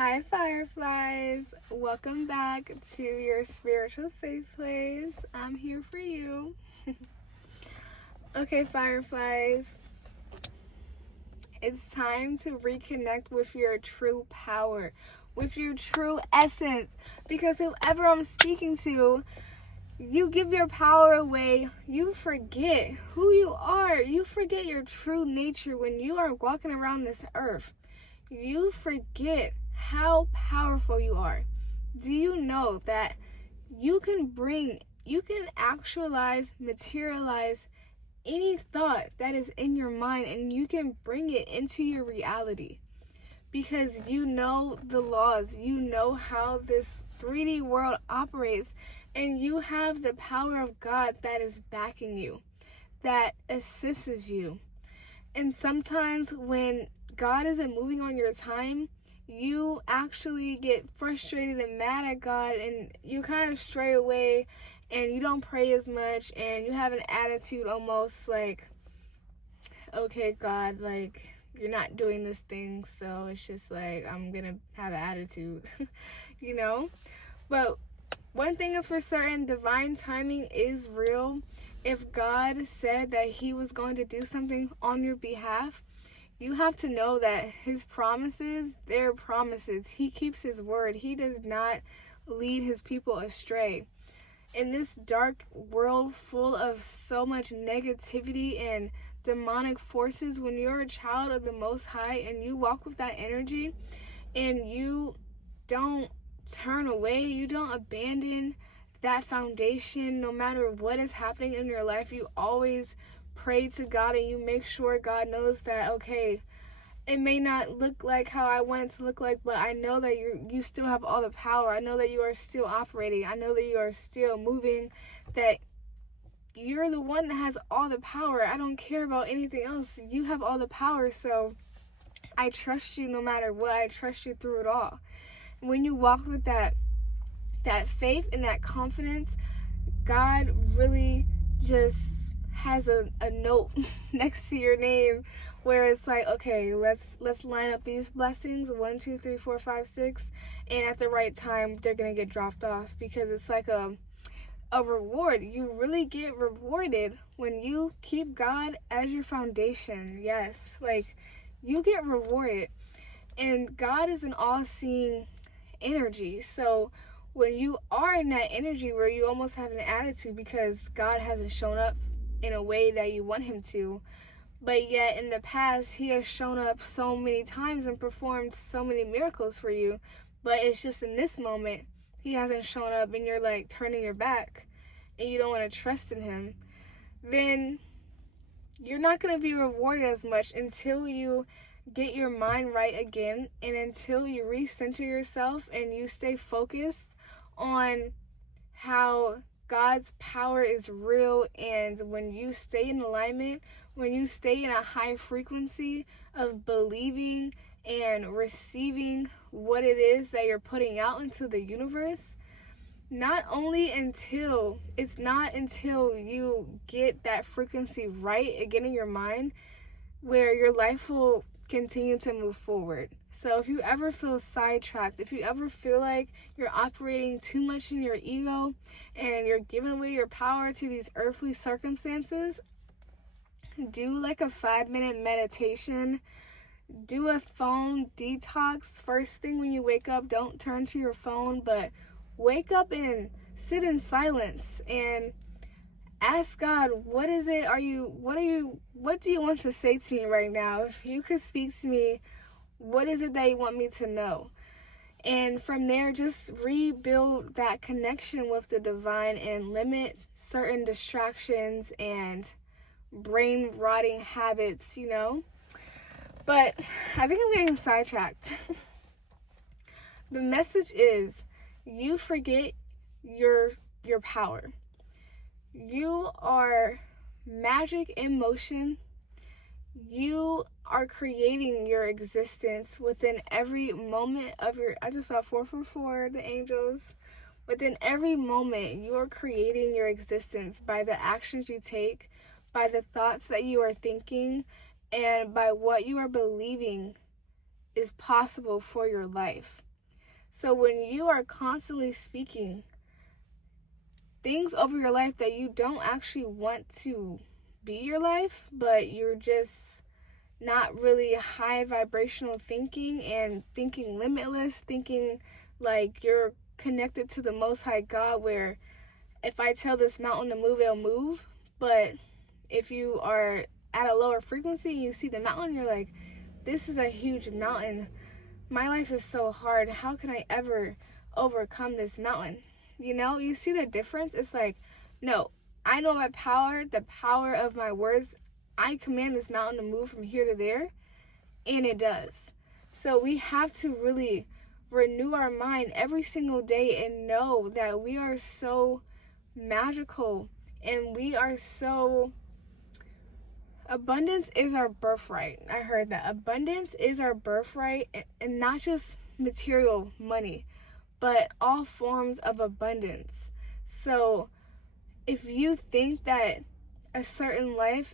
Hi, Fireflies. Welcome back to your spiritual safe place. I'm here for you. Okay, Fireflies. It's time to reconnect with your true power, with your true essence. Because whoever I'm speaking to, you give your power away. You forget who you are. You forget your true nature when you are walking around this earth. You forget how powerful you are. Do you know that you can actualize, materialize any thought that is in your mind, and you can bring it into your reality? Because you know the laws, you know how this 3D world operates, and you have the power of God that is backing you, that assists you. And sometimes when God isn't moving on your time, you actually get frustrated and mad at God, and you kind of stray away and you don't pray as much, and you have an attitude almost like, okay, God, like, you're not doing this thing, so it's just like, I'm gonna have an attitude, you know? But one thing is for certain, divine timing is real. If God said that he was going to do something on your behalf, you have to know that his promises, they're promises. He keeps his word. He does not lead his people astray. In this dark world full of so much negativity and demonic forces, when you're a child of the Most High and you walk with that energy and you don't turn away, you don't abandon that foundation, no matter what is happening in your life, you always pray to God and you make sure God knows that, okay, it may not look like how I want it to look like, but I know that you still have all the power. I know that you are still operating. I know that you are still moving, that you're the one that has all the power. I don't care about anything else. You have all the power, so I trust you no matter what. I trust you through it all. When you walk with that faith and that confidence, God really just has a note next to your name where it's like, okay, let's line up these blessings, 1, 2, 3, 4, 5, 6, and at the right time they're gonna get dropped off, because it's like a reward. You really get rewarded when you keep God as your foundation. Yes, like, you get rewarded. And God is an all-seeing energy, so when you are in that energy where you almost have an attitude because God hasn't shown up in a way that you want him to, but yet in the past he has shown up so many times and performed so many miracles for you, but it's just in this moment he hasn't shown up and you're like turning your back and you don't want to trust in him, then you're not going to be rewarded as much until you get your mind right again, and until you recenter yourself and you stay focused on how God's power is real. And when you stay in alignment, when you stay in a high frequency of believing and receiving what it is that you're putting out into the universe, it's not until you get that frequency right again in your mind where your life will continue to move forward. So if you ever feel sidetracked, if you ever feel like you're operating too much in your ego and you're giving away your power to these earthly circumstances, do like a 5-minute meditation. Do a phone detox. First thing when you wake up, don't turn to your phone, but wake up and sit in silence and ask God, what do you want to say to me right now? If you could speak to me, what is it that you want me to know? And from there, just rebuild that connection with the divine and limit certain distractions and brain rotting habits, But I think I'm getting sidetracked. The message is, you forget your power. You are magic in motion. You are creating your existence within every moment of I just saw 444, the angels. Within every moment, you are creating your existence by the actions you take, by the thoughts that you are thinking, and by what you are believing is possible for your life. So when you are constantly speaking things over your life that you don't actually want to be your life, but you're just not really high vibrational thinking and thinking limitless, thinking like you're connected to the Most High God, where if I tell this mountain to move, it'll move. But if you are at a lower frequency and you see the mountain, you're like, this is a huge mountain. My life is so hard. How can I ever overcome this mountain? You know, you see the difference? It's like, no, I know my power, the power of my words. I command this mountain to move from here to there, and it does. So we have to really renew our mind every single day and know that we are so magical and we are so... Abundance is our birthright. I heard that. Abundance is our birthright, and not just material money, but all forms of abundance. So if you think that a certain life